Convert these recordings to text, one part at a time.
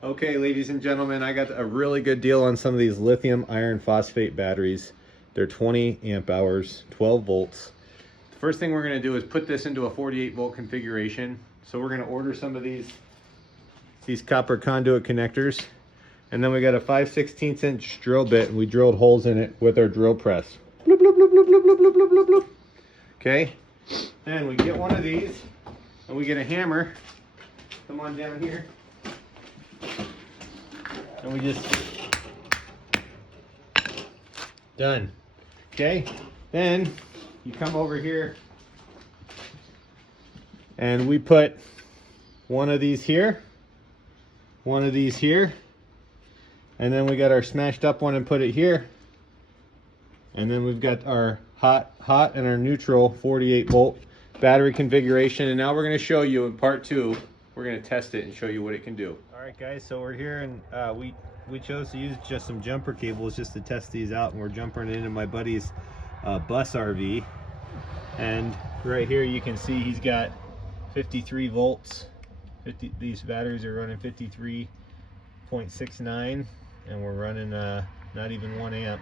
Okay, ladies and gentlemen, I got a really good deal on some of these lithium iron phosphate batteries. They're 20 amp hours, 12 volts. The first thing we're going to do is put this into a 48 volt configuration. So we're going to order some of these copper conduit connectors. And then we got a 5/16 inch drill bit, and we drilled holes in it with our drill press. Bloop, bloop, bloop, bloop, bloop, bloop, bloop, bloop, bloop, bloop. Okay, then we get one of these, and we get a hammer. Come on down here. And we just done. Okay, then you come over here and we put one of these here, one of these here, and then we got our smashed up one and put it here, and then we've got our hot and our neutral 48 volt battery configuration. And now we're going to show you in part 2, we're going to test it and show you what it can do. All right guys, so we're here, and we chose to use just some jumper cables just to test these out, and we're jumping into my buddy's bus RV. And right here you can see he's got 53 volts. These batteries are running 53.69, and we're running not even 1 amp.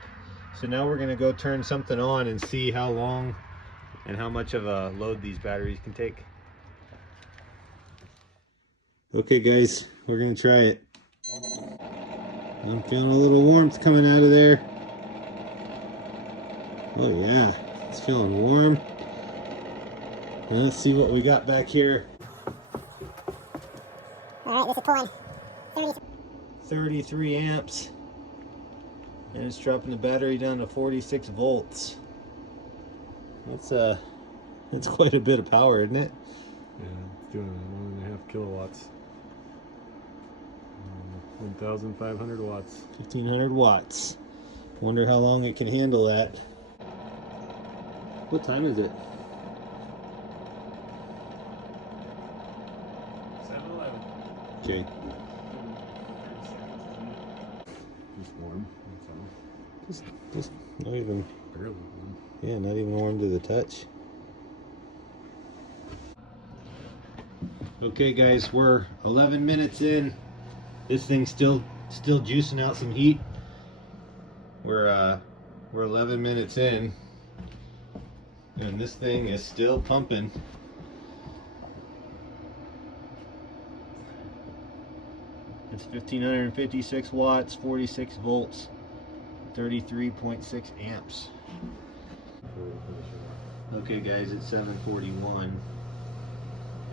So now we're going to go turn something on and see how long and how much of a load these batteries can take. Okay guys, we're going to try it. I'm feeling a little warmth coming out of there. Oh yeah, it's feeling warm. And let's see what we got back here. Alright, this is pulling 33 amps. And it's dropping the battery down to 46 volts. That's quite a bit of power, isn't it? Yeah, it's doing 1.5 kilowatts. 1,500 watts. 1,500 watts. Wonder how long it can handle that. What time is it? 7-Eleven. Okay. Just warm. Just not even, Barely warm. yeah, not even warm to the touch. Okay guys, we're 11 minutes in. This thing's still juicing out some heat. We're 11 minutes in, and this thing is still pumping. It's 1,556 watts, 46 volts, 33.6 amps. Okay guys, it's 7:41,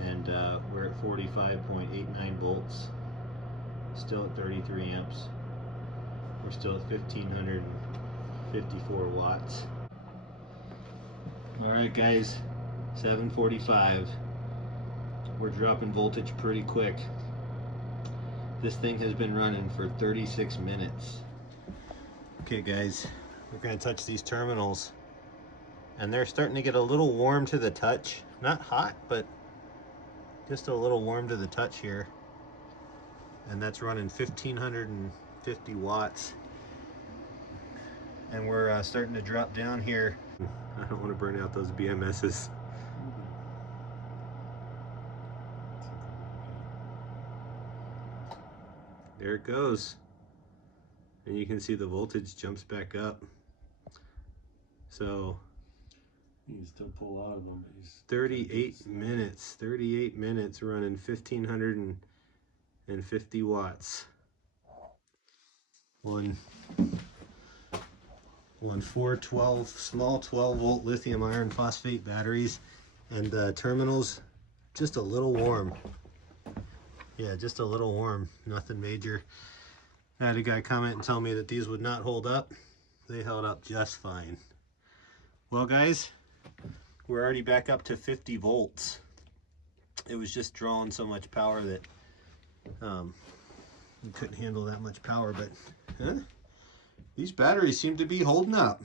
and we're at 45.89 volts. Still at 33 amps. We're still at 1,554 watts. Alright guys, 7:45. We're dropping voltage pretty quick. This thing has been running for 36 minutes. Okay guys, we're going to touch these terminals, and they're starting to get a little warm to the touch. Not hot, but just a little warm to the touch here. And that's running 1,550 watts. And we're starting to drop down here. I don't want to burn out those BMSs. There it goes. And you can see the voltage jumps back up. So You can still pull out of them. 38 minutes running 1,550 watts. One 412 small 12 volt lithium iron phosphate batteries, and the terminals just a little warm. Yeah, just a little warm, nothing major. I had a guy comment and tell me that these would not hold up. They held up just fine. Well guys, we're already back up to 50 volts. It was just drawing so much power that we couldn't handle that much power, but these batteries seem to be holding up.